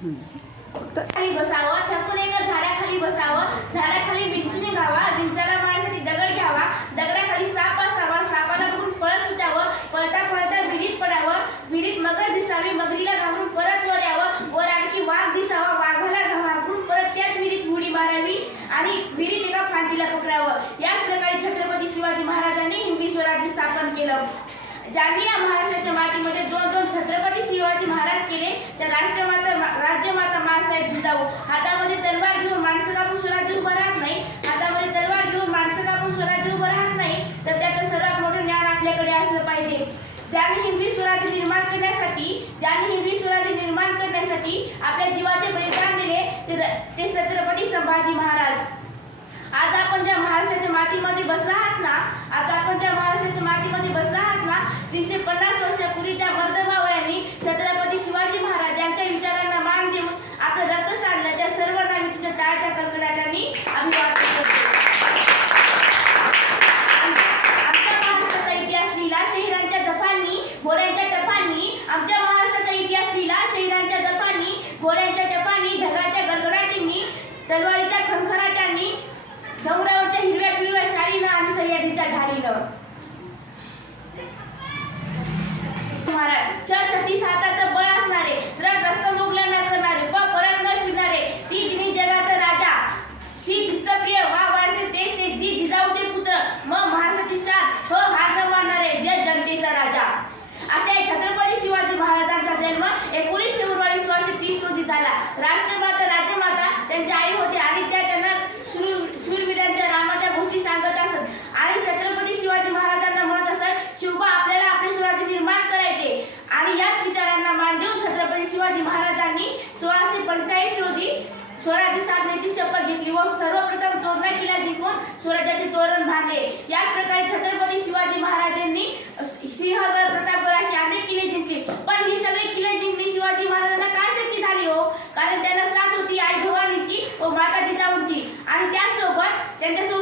खाली बसावं, थकून एका झाडाखाली बसावं, झाडाखाली विंचू निघावा, विंचाला मारण्यासाठी दगड घ्यावा, दगडाखाली साप असावा, सापाला बघून पळत सुटावं, पळता पळता विहिरीत पडावं, विहिरीत मगर दिसावी, मगरीला घाबरून परत वर यावं, वर आणखी वाघ दिसावा, वाघाला घाबरून परत त्याच विहिरीत उडी मारावी आणि विहिरीत एका फांदीला पकडावं। याच प्रकारे छत्रपती शिवाजी महाराजांनी हिंदवी स्वराज्य स्थापन केलं। ज्यांनी या महाराष्ट्राच्या मातीमध्ये दोन छत्रपती शिवाजी महाराज केले त्या राष्ट्रमाता राज्यमाता माँसाहेब जिजाऊ हातामध्ये तलवार घेऊन माणसं कापून स्वराज्य उभं राहत नाही, हातामध्ये तलवार घेऊन माणसं कापून स्वराज्य उभं राहत नाही, तर त्याचं सर्वात मोठं ज्ञान आपल्याकडे असलं पाहिजे। ज्यांनी हिंदवी स्वराज्य निर्माण करण्यासाठी आपल्या जीवाचे बलिदान दिले ते छत्रपती संभाजी महाराज। आज आपण ज्या महाराष्ट्राच्या मातीमध्ये बसला आहात ना, 350 वर्षापूर्वीच्या वर्धमावळ्यांनी छत्रपती शिवाजी महाराज यांच्या विचारांना मान देऊन आपलं रक्त सांडलं, त्या सर्वांना मी तुमच्या टाळ्याच्या कडकडाटाने अभिवादन करतो। आमच्या महाराष्ट्राचा इतिहास लिहिला शहिरांच्या दफांनी, घोड्यांच्या टपांनी, आमच्या महाराष्ट्राचा इतिहास लिहिला शहिरांच्या दफांनी, घोड्यांच्या टपांनी, ढगाच्या गडगडाटींनी, तलवारीच्या खणखणाटांनी, डोंगरावरच्या हिरव्या पिवळ्या शालीनं आणि सह्याद्रीच्या ढालीनं। छत्तीस हाताचं बळ असणारे, रस्ता मोकळा न करणारे, परत न फिरणारे, ती जगाचा राजा, शिस्तप्रिय, वारसे तेच ते जी जिजाऊचे पुत्र, मग महाराष्ट्राची शान, हार न मानणारे, जय जनतेचा राजा। अशा छत्रपती शिवाजी महाराजांचा जन्म 19 फेब्रुवारी 1630 रोजी झाला। राष्ट्रमाता राज्यमाता त्यांच्या आई होत्या आणि त्या त्यांना शूरवीरांच्या रामाच्या गोष्टी सांगत असत आणि छत्रपती शिवाजी महाराजांना म्हणत असत, शिवबा आपल्याला आपले स्वराज्य निर्माण करायचे। आणि याच विचारांना मान देऊन छत्रपती शिवाजी महाराजांनी 1645 रोजी स्वराज्य स्थापनेची शपथ घेतली व सर्वप्रथम तोरणा किल्ला जिंकून स्वराज्याचे तोरण बांधले। याच प्रकारे छत्रपती शिवाजी महाराजांनी सिंहगड, प्रतापगड अशी अनेक किल्ले जिंकले, पण ही सगळी किल्ले जिंकली शिवाजी महाराजांना काय शक्ती झाली हो? कारण त्यांना साथ होती आई भवानीची व माता जिजाऊंची आणि त्यासोबत त्यांच्यासोबत